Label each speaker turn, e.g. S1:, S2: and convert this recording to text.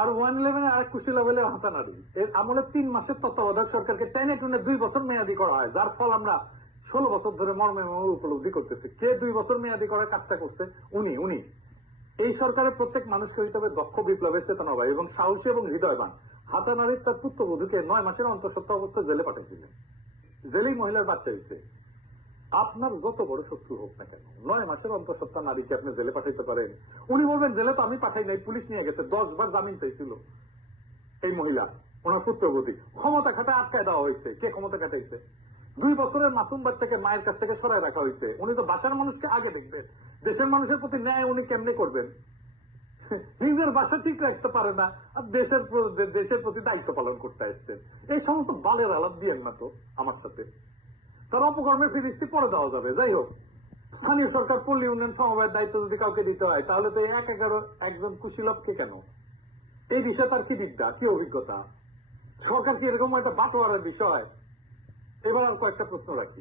S1: আর one ইলেভেনের আরেক খুশি লেভেলে হাসান আলী। এর আমলে তিন মাসের তত্ত্বাবধায়ক সরকারকে টেনে টুনে দুই বছর মেয়াদি করা হয়, যার ফল আমরা ষোলো বছর ধরে মর্মে মর্মে উপলব্ধি করতেছি। কে দুই বছর মেয়াদি করার কাজটা করছে? উনি উনি। এই সরকারের প্রত্যেক মানুষকে হইতে হবে দক্ষ বিপ্লবের চেতনাবাহী এবং সাহসী এবং হৃদয়বান। হাসান আলী তার পুত্রবধূকে নয় মাসের অন্তঃসত্ত্বা অবস্থায় জেলে পাঠিয়েছিলেন জেলেই মহিলার বাচ্চা হয়েছে আপনার যত বড় শত্রু হোক না কেন, নয় মাসের অন্তঃসত্ত্বা নারীকে আপনি জেলে পাঠাইতে পারেন। উনি বলবেন, জেলে তো আমি পাঠাই নাই, পুলিশ নিয়ে গেছে, দশ বার জামিন চাইছিল। এই মহিলা, ওনার পুত্রবতী ক্ষমতা খাটা আটকায় দেওয়া হয়েছে। কে ক্ষমতা খাটাইছে? দুই বছরের মাসুম বাচ্চাকে মায়ের কাছ থেকে সরায় রাখা হয়েছে। উনি তো বাসার মানুষকে আগে দেখবেন। দেশের মানুষের প্রতি ন্যায় উনি কেমনে করবেন? নিজের বাসা ঠিক রাখতে পারে না, আর দেশের দেশের প্রতি দায়িত্ব পালন করতে আসছেন। এই সমস্ত বালের আলাপ দিয়েন না তো আমার সাথে। তার অপকর্মে ফিরিস্তি পরে দেওয়া যাবে, যাই হোক। স্থানীয় সরকার, পল্লী উন্নয়ন সমবায়ের দায়িত্ব যদি কাউকে দিতে হয়, তাহলে তো এক এগারো একজন কুশীলভকে কেন? এই বিষয়ে তার কি বিদ্যা, কি অভিজ্ঞতা? সরকার কি এরকম একটা বাটোয়ারের বিষয়? এবার আর কয়েকটা প্রশ্ন রাখি।